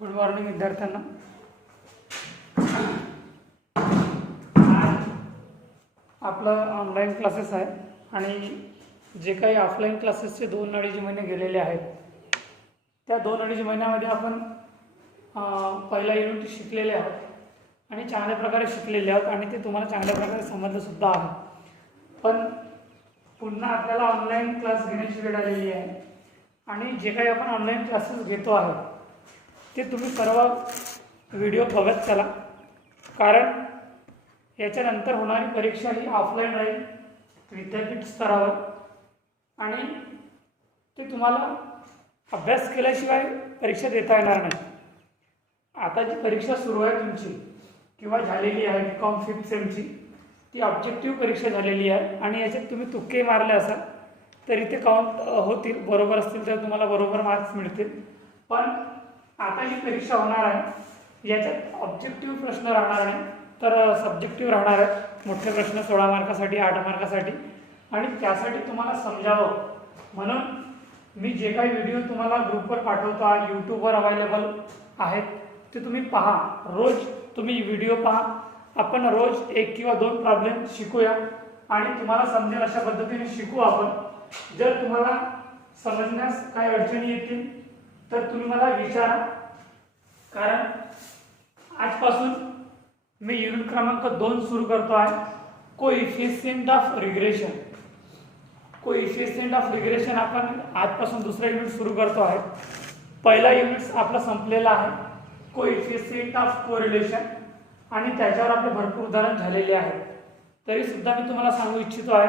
Good morning विद्यार्थ्यांना। आपलं online classes आहे आणि जे काही ऑफलाईन क्लासेसचे 2-2.5 महिने गेलेले आहेत त्या 2-2.5 महिन्यामध्ये आपण पहिला युनिट शिकलेले आहोत आणि चांगल्या प्रकारे शिकलेले आहोत आणि ते तुम्हाला चांगल्या प्रकारे समजलंसुद्धा आहे। पण पुन्हा आपल्याला ऑनलाईन क्लास घेण्याची वेळ आलेली आहे आणि जे काही आपण ऑनलाईन क्लासेस घेतो आहोत ते तुम्ही सर्व व्हिडिओ बघत चला, कारण याच्यानंतर होणारी परीक्षा ही ऑफलाईन राहील विद्यापीठ स्तरावर आणि ते तुम्हाला अभ्यास केल्याशिवाय परीक्षा देता येणार नाही। आता जी परीक्षा सुरू आहे तुमची किंवा झालेली आहे BCom 5th सेमची, ती ऑब्जेक्टिव्ह परीक्षा झालेली आहे आणि याच्यात तुम्ही तुक्के मारले असाल तरी ते काउंट होतील, बरोबर असतील तर तुम्हाला बरोबर मार्क्स मिळतील। पण आता जी परीक्षा होणार आहे याच्यात ऑब्जेक्टिव्ह प्रश्न राहणार नाही तर सब्जेक्टिव्ह राहणार आहेत, मोठे प्रश्न 16 मार्कासाठी 8 मार्कासाठी। आणि त्यासाठी तुम्हाला समजावं म्हणून मी जे काही व्हिडिओ तुम्हाला ग्रुपवर पाठवतो आहे, यूट्यूबवर अवेलेबल आहेत ते तुम्ही पहा, रोज तुम्ही व्हिडिओ पहा। आपण रोज 1 किंवा 2 प्रॉब्लेम शिकूया आणि तुम्हाला समजेल अशा पद्धतीने शिकू आपण। जर तुम्हाला समजण्यास काही अडचणी येतील तर तुम्ही मला विचारा, कारण आजपासून मी युनिट क्रमांक 2 सुरू करतो आहे, coefficient of regression. Coefficient of regression आपण आजपासून दुसरा युनिट सुरू करतो आहे। पहिला युनिट आपला संपलेला आहे कोइफिशिएंट ऑफ कोरिलेशन आणि त्याच्यावर आपले भरपूर उदाहरण झालेले आहेत। तरी सुद्धा मी तुम्हाला सांगू इच्छितो आहे,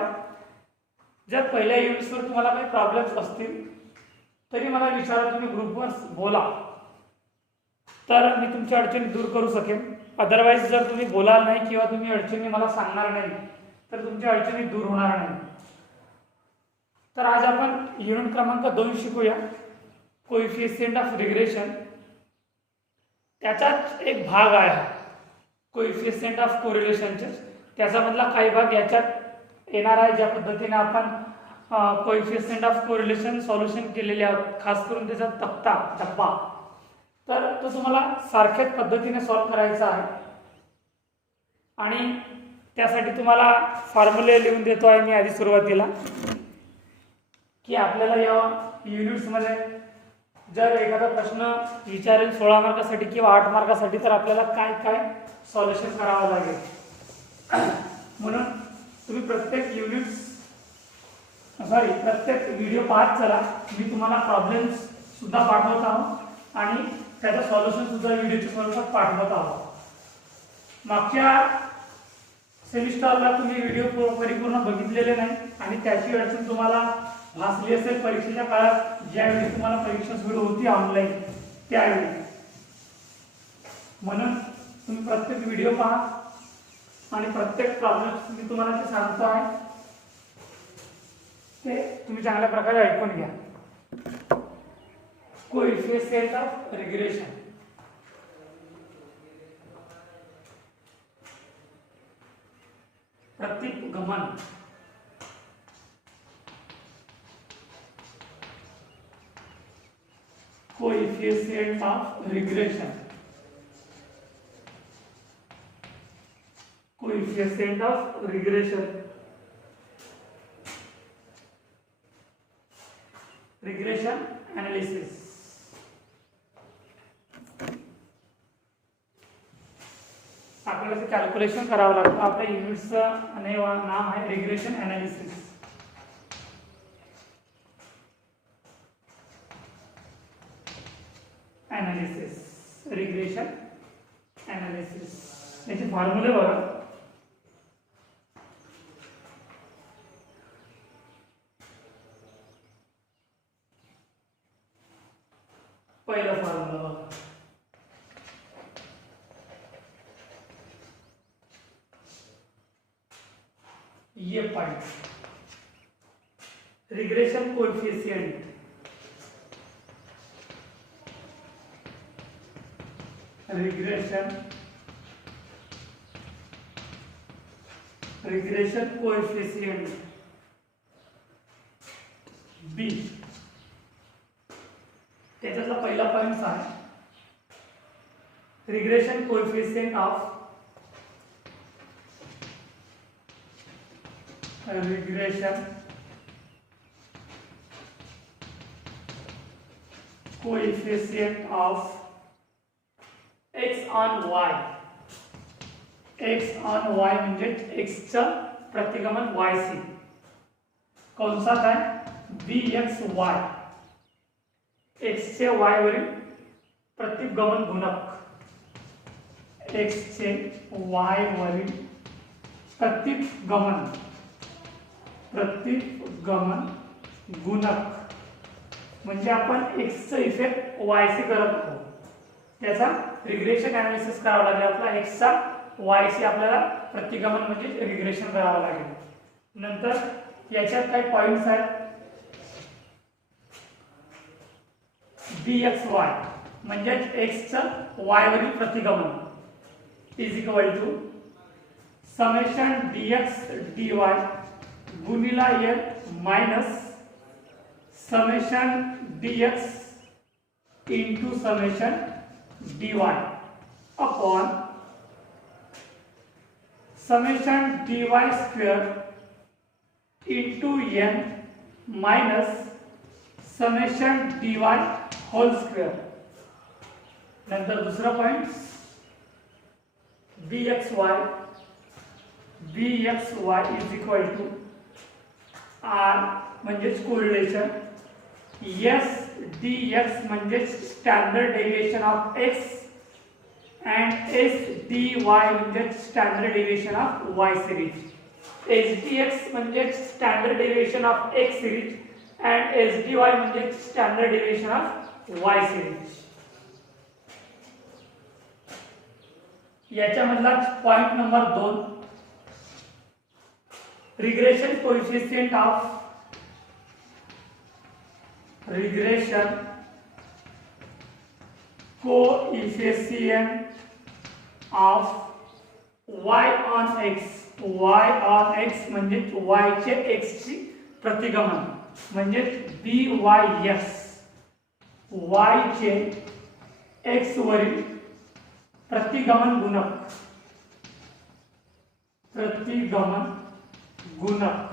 जर पहिल्या युनिट्सवर तुम्हाला काही प्रॉब्लेम्स असतील तरी मला विचारा, तुम्ही ग्रुपवर बोला तर मी तुमच्या अडचणी दूर करू शकेन। अदरवाईज जर तुम्ही बोलाल नाही किंवा तुम्ही अडचणी मला सांगणार नाही तर तुमच्या अडचणी दूर होणार नाही। तर आज आपण युनिट क्रमांक 2 शिकूया, कोइफिशिएंट ऑफ रिग्रेशन। त्याचाच एक भाग आहे कोइफिशिएंट ऑफ कोरिलेशनचे, त्याच्यामधला काही भाग याच्यात येणार आहे। ज्या पद्धतीने आपण कोइफिशिएंट ऑफ कोरिलेशन सॉल्युशन केलेले आहोत, खास करून त्याचा तक्ता डब्बा, तर तो तुम्हाला सारख्याच पद्धतीने सॉल्व करायचा आहे। आणि त्यासाठी तुम्हाला फॉर्म्युले लिहून देतो आहे मी आधी सुरुवातीला, की आपल्याला या युनिट्समध्ये जर एखादा प्रश्न विचारेल 16 मार्कासाठी किंवा 8 मार्कासाठी तर आपल्याला काय काय सॉल्युशन करावं लागेल। म्हणून तुम्ही प्रत्येक प्रत्येक व्हिडिओ पाहत चला। मी तुम्हाला प्रॉब्लेम्स सुद्धा पाठवत आहोत आणि त्याचं सॉल्युशन सुद्धा व्हिडिओच्या स्वरूपात पाठवत आहोत। मागच्या सेमिस्टरला तुम्ही व्हिडिओ परिपूर्ण बघितलेले नाही आणि त्याची अडचण तुम्हाला भासली असेल परीक्षेच्या काळात, ज्यावेळी तुम्हाला परीक्षा सुरू होती ऑनलाईन त्यावेळी। म्हणून तुम्ही प्रत्येक व्हिडिओ पहा आणि प्रत्येक प्रॉब्लेम्स मी तुम्हाला जे सांगतो आहे ते तुम्ही चांगल्या प्रकारे ऐकून घ्या। कोइफिशिएंट ऑफ रिग्रेशन, प्रतिगमन। Coefficient of regression, coefficient of regression, regression analysis. आपल्याला कॅल्क्युलेशन करावं लागतं। आपल्या युनिट्सचं नाव आहे रिग्रेशन एनालिसिस। रिग्रेशन एनालिसिस याचे फॉर्म्युले बघा। पहिला फॉर्म्युला बघा, ये point regression coefficient, regression coefficient B, त्याच्यातला पहिला पॉइंट आहे regression coefficient of regression coefficient of x on y. x on y म्हणजे x चं प्रतिगमन yc कंसात आहे bxy x चे y वरील प्रतिगमन गुणक x चे y वरील प्रतिगमन गुणक म्हणजे आपण x चा इफेक्ट y सी करत आहोत त्याचा रिग्रेशन एनालिसिस करावा लागेल आपला x चा y सी आपल्याला प्रतिगमन म्हणजे रिग्रेशन करावं लागेल नंतर याच्यात काही पॉइंट्स आहेत bxy म्हणजे x चा y वरील प्रतिगमन is equal to summation dx dy गुणिला l minus summation dx into summation dy upon summation dy square into n minus summation dy whole square नंतर दूसरा point bxy is equal to r म्हणजेच correlation s dx म्हणजेच standard deviation of x and s dy म्हणजेच standard deviation of y series s dx म्हणजेच standard deviation of x series and s dy म्हणजेच standard deviation of y series याच्यामधला point number 2 regression coefficient of y on x म्हणजे y चे x ची प्रतिगमन म्हणजे bys y चे x वरील प्रतिगमन गुणक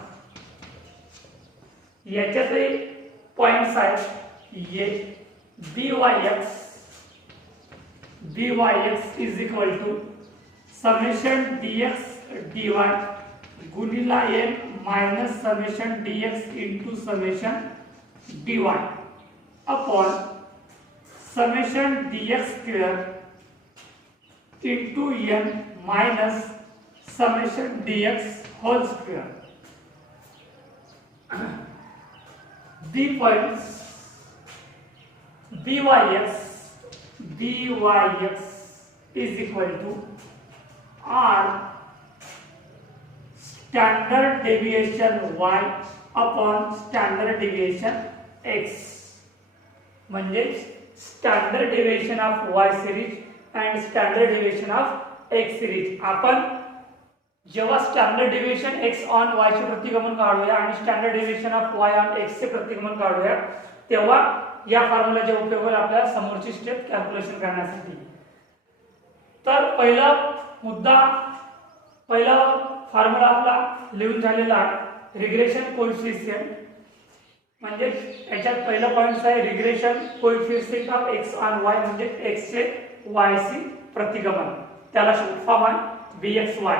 याच्यातही पॉइंट्स आहेत ये bys is equal to summation dx dy गुणिला n minus summation dx into summation dy upon summation dx square into n minus summation dx whole square b points bys is equal to r standard deviation y upon standard deviation x म्हणजे standard deviation of y series and standard deviation of x series आपण जेव्हा standard deviation x on y चे प्रतिगमन काढूया आणि standard deviation of y on x चे प्रतिगमन काढूया तेव्हा या फॉर्म्युलाचा उपयोग होईल आपल्याला समोरची स्टेप कॅल्क्युलेशन करण्यासाठी तर पहिला फॉर्म्युला आपला लिहून झालेला आहे रिग्रेशन कोएफिशिएंट म्हणजे याच्यात पहिला पॉइंट आहे regression coefficient of x on y म्हणजे x चे y सी प्रतिगमन त्याला शॉर्ट फॉर्म आहे bxy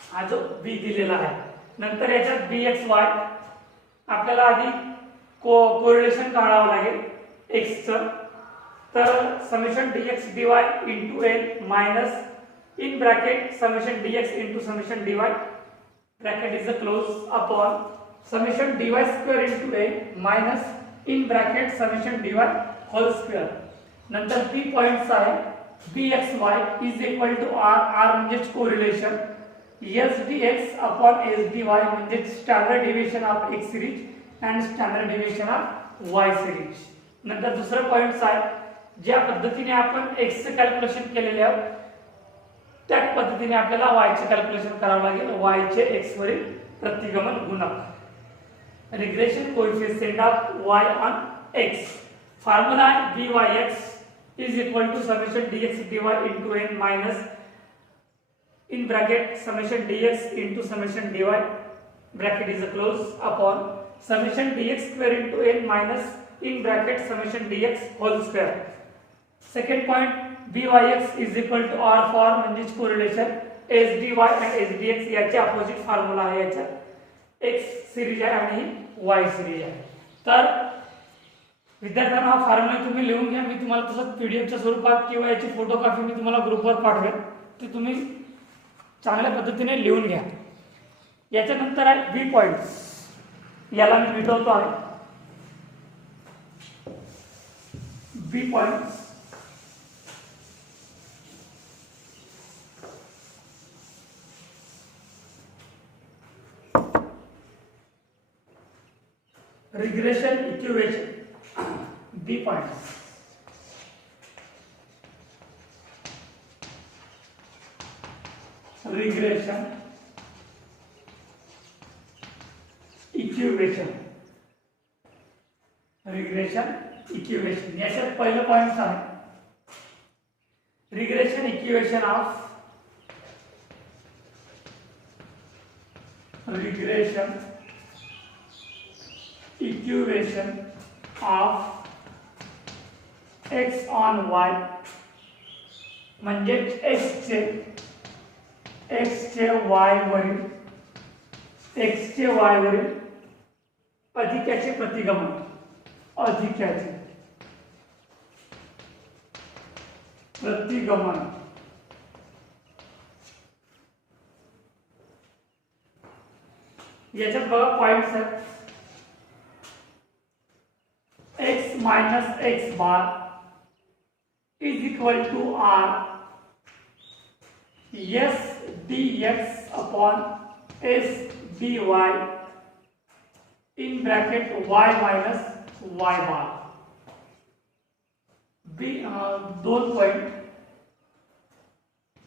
हा जो b दिलेला आहे नंतर याच्यात bxy आपल्याला आधी कोरिलेशन काढावं लागेल x चं तर summation dx dy into n minus in bracket summation dx into summation dy bracket is close upon summation dy square into n minus in bracket summation dy whole square नंतर b points आहे bxy is equal to r म्हणजे correlation s dx upon s dy म्हणजे standard deviation of x series and standard deviation of y series नंतर दुसरा points आहे ज्या पद्धतीने आपण x चे कॅल्क्युलेशन केलेले आहे त्याच पद्धतीने आपल्याला y चे कॅल्क्युलेशन करावे लागेल y चे x वरील प्रतिगमन गुणक regression coefficient of y on x formula bys is equal to summation dx dy into n minus in bracket summation dx into summation dy bracket is closed upon summation dx square into n minus in bracket summation dx whole square. Second point, byx is equal to r for म्हणजेच correlation s dy and s dx याचे opposite formula आहे. याच्यात x series आहे आणि y series आहे. तर विद्यार्थ्यांना हा फॉर्म्युला तुम्ही लिहून घ्या. मी तुम्हाला तसंच पीडीएफच्या स्वरूपात किंवा याची फोटोकॉपी मी तुम्हाला ग्रुपवर पाठवेन. ते तुम्ही चांगल्या पद्धतीने लिहून घ्या. याच्यानंतर आहे बी पॉइंट्स. याला मी मिटवतो आहे. बी points regression equation. B points. Regression equation. Regression equation. याच्यात पहिलं पॉइंट आहे regression equation of regression equation of x on y म्हणजे x चे y वरील अधिक्याचे प्रतिगमन. अधिक्याचे प्रतिगमन याच्यात बघा पॉइंट्स आहेत. x minus x bar is equal to r s dx upon s dy in bracket y minus y bar. दोन point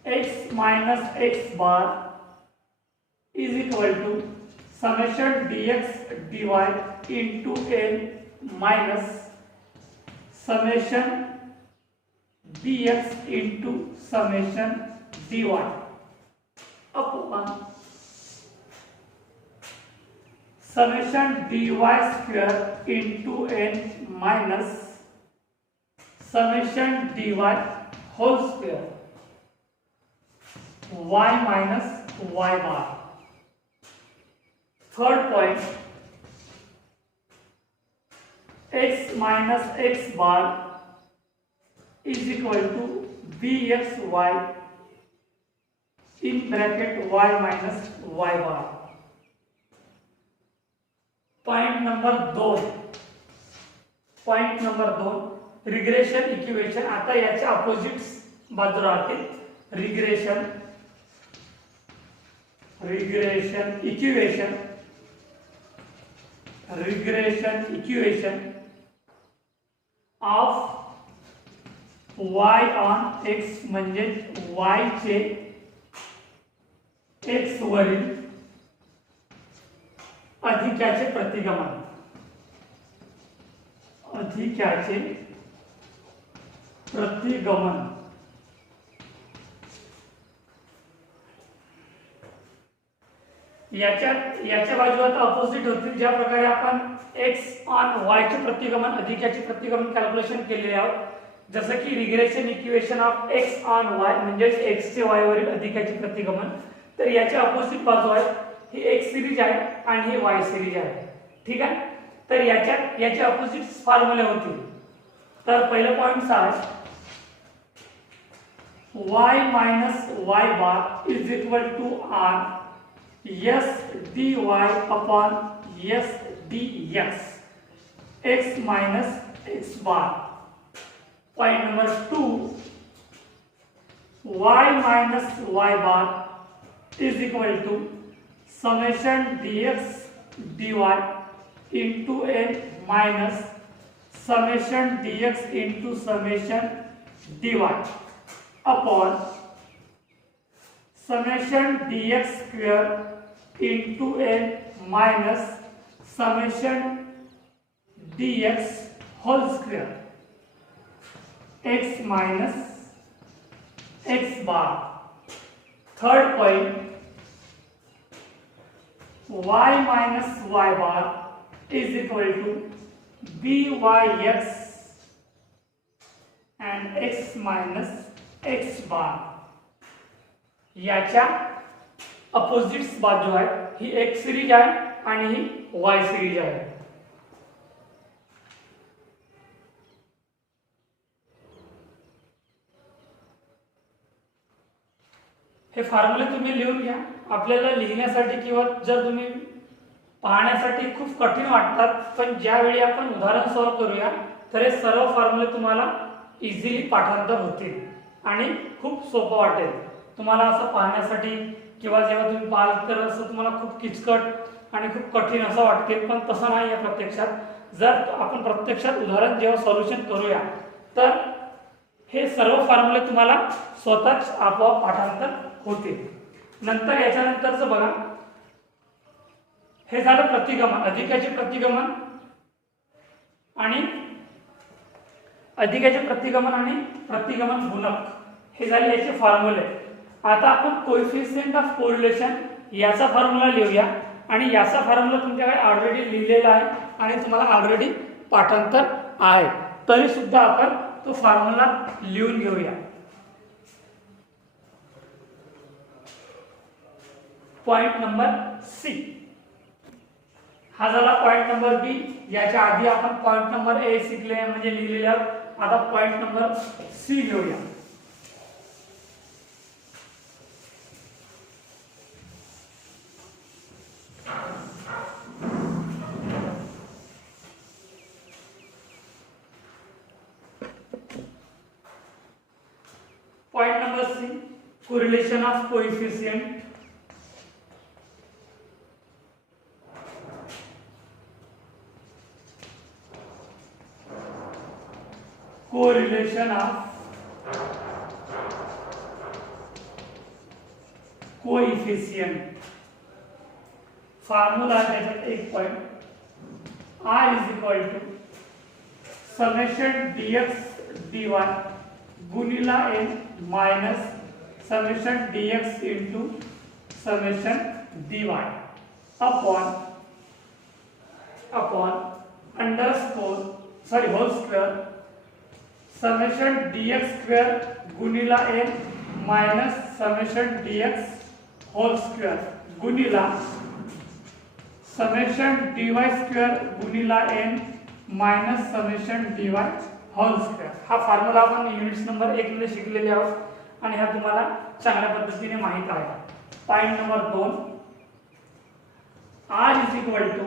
x minus x bar is equal to summation dx dy into n minus summation dx into summation dy upon summation dy square into n minus summation dy whole square y minus y bar. Third point, x minus x bar is equal to bxy in bracket y minus y bar. Point number 2. Point number 2, regression equation. आता याच्या opposites बाजू राहतील. Regression equation of y on x म्हणजे y चे x वरील अधिक्याचे प्रतिगमन. अधिक्याचे प्रतिगमन याच्या बाजू आता अपोजिट होतील. ज्या प्रकारे आपण x ऑन y चे प्रतिगमन अधिक्याचे प्रतिगमन कॅल्क्युलेशन केलेले आहोत. जसं की regression equation of x on y म्हणजे x चे y वरील अधिक्याचे प्रतिगमन. तर याच्या अपोजिट बाजू आहे ही x सिरीज आहे आणि ही y सिरीज आहे. ठीक आहे. तर याचे अपोजिट फॉर्म्युले होतील. तर पहिला पॉइंट आहे y minus y bar is equal to r s dy upon s dx x minus x bar. Point number 2, y minus y bar is equal to summation dx dy into n minus summation dx into summation dy upon summation dx square into n minus summation dx whole square. x minus x bar. Third point, y minus y bar is equal to byx and x minus x bar. याच्या opposites बाजू आहे, ही x series आहे आणि ही y series आहे. हे फॉर्म्युले तुम्ही लिहून घ्या. आपल्याला लिहिण्यासाठी किंवा जर तुम्ही पाहण्यासाठी खूप कठीण वाटतात, पण ज्यावेळी आपण उदाहरण सॉल्व करूया तर हे सर्व फॉर्म्युले तुम्हाला इझिली पाठांतर होतील आणि खूप सोपं वाटेल तुम्हाला असं पाहण्यासाठी. किंवा जेव्हा तुम्ही पाहाल तर असं तुम्हाला खूप किचकट आणि खूप कठीण असं वाटेल, पण तसं नाही आहे प्रत्यक्षात. जर आपण प्रत्यक्षात उदाहरण जेव्हा सॉल्युशन करूया तर हे सर्व फॉर्म्युले तुम्हाला स्वतःच आपोआप पाठांतर होतील. नंतर याच्यानंतरचं बघा, हे झालं प्रतिगमन, अधिकाचे प्रतिगमन आणि अधिकाचे प्रतिगमन आणि प्रतिगमन गुणक, हे झाले याचे फॉर्म्युले. आता आपण कोएफिशिएंट ऑफ कोरिलेशन याचा फॉर्म्युला लिहूया आणि याचा फॉर्म्युला तुमच्याकडे ऑलरेडी लिहिलेला आहे आणि तुम्हाला ऑलरेडी पाठांतर आहे, तरी सुद्धा आपण तो फॉर्म्युला लिहून घेऊया. पॉइंट नंबर सी हा झाला पॉइंट नंबर बी. याच्या आधी आपण पॉइंट नंबर ए शिकले म्हणजे लिहिलेले आहोत. आता पॉइंट नंबर सी घेऊया. Point number C, correlation of coefficient. Correlation of coefficient. Formula त्याच्यात एक point, r is equal to summation dx dy गुणिला n minus summation dx into summation dy upon whole square summation dx square गुणिला n minus summation dx whole square गुणिला summation dy square गुणिला n minus summation dy whole square. हा formula आपण units number 1 मध्ये शिकलेले आहोत आणि हा तुम्हाला चांगल्या पद्धतीने माहित आहे. Point number 2, r is equal to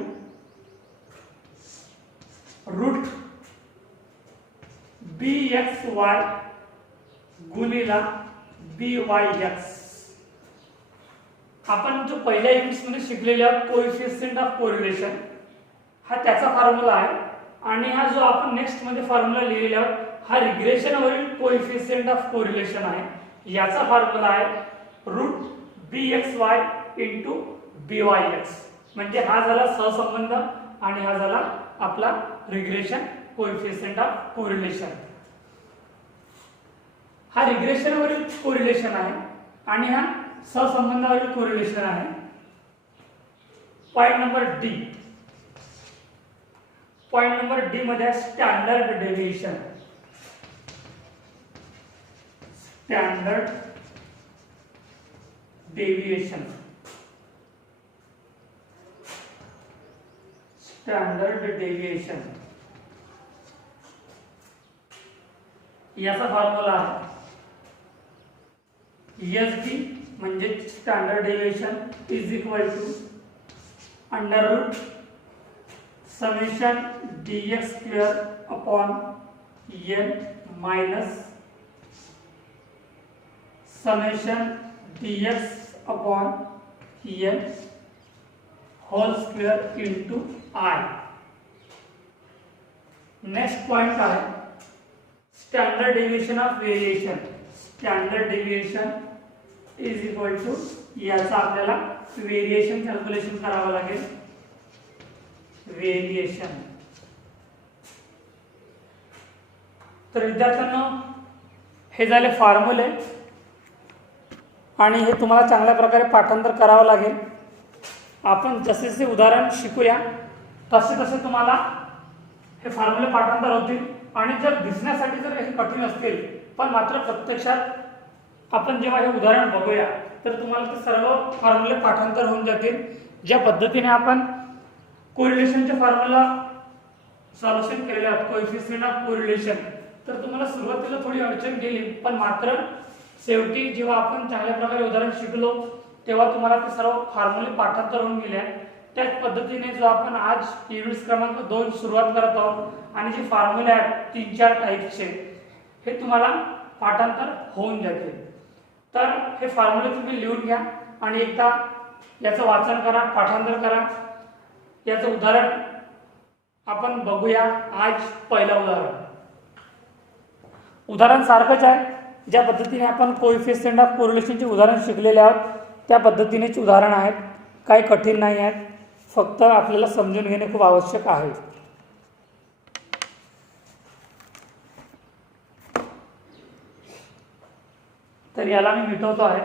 root bxy गुणिला byx. आपण जो पहिल्या युनिट्स मध्ये शिकलेले आहोत कोएफिशिएंट ऑफ कोरिलेशन, हा त्याचा फॉर्म्युला आहे आणि हा जो आपण नेक्स्ट मध्ये फॉर्म्युला लिहिलेला आहोत हा रिग्रेशन वरील कोएफिशिएंट ऑफ कोरिलेशन आहे. याचा फॉर्म्युला आहे रूट bxy इंटू byx. म्हणजे हा झाला सहसंबंध आणि हा झाला आपला रिग्रेशन कोएफिशिएंट ऑफ कोरिलेशन. हा रिग्रेशन वरील कोरिलेशन आहे आणि हा सहसंबंधावरील कोरिलेशन आहे. Point number D. Point number D मध्ये standard deviation. Standard deviation. Standard deviation याचा फॉर्म्युला आहे एसडी म्हणजे standard deviation is equal to under root summation dx square upon n minus summation dx upon n whole square into i. Next point आहे standard deviation of variation. Standard deviation is equal to याचा आपल्याला variation calculation करावं लागेल. Variation तर विद्यार्थ्यांनो, हे झाले फॉर्म्युले आणि हे तुम्हाला चांगल्या प्रकारे पाठांतर करावं लागेल. आपण जसे जसे उदाहरण शिकूया तसे तसे तुम्हाला हे फॉर्म्युले पाठांतर होतील. आणि जर दिसण्यासाठी जर हे कठीण असतील पण मात्र प्रत्यक्षात आपण जेव्हा हे उदाहरण बघूया तर तुम्हाला ते सर्व फॉर्म्युले पाठांतर होऊन जातील. ज्या पद्धतीने आपण कोरिलेशनचे फॉर्म्युला सॉल्युशन केलेले आहेत, कोएफिशिएंट ऑफ कोरिलेशन, तर तुम्हाला सुरुवातीला थोडी अडचण गेली पण मात्र शेवटी जेव्हा आपण चांगल्या प्रकारे उदाहरण शिकलो तेव्हा तुम्हाला ते सर्व फॉर्म्युले पाठांतर होऊन गेले. त्याच पद्धतीने जो आपण आज युनिट क्रमांक 2 सुरुवात करत आहोत आणि जे फॉर्म्युले आहेत 3-4 टाईपचे हे तुम्हाला पाठांतर होऊन जातील. तर हे फॉर्म्युले तुम्ही लिहून घ्या आणि एकदा याचं वाचन करा, पाठांतर करा. याचं उदाहरण आपण बघूया. आज पहिलं उदाहरण सारखंच आहे. ज्या पद्धतीने आपण कोएफिशिएंट ऑफ कोरिलेशनचे उदाहरण शिकलेले आहोत त्या पद्धतीनेच उदाहरण आहेत, काही कठीण नाही आहेत, फक्त आपल्याला समजून घेणे खूप आवश्यक आहे. तर याला मी मिटवतो आहे.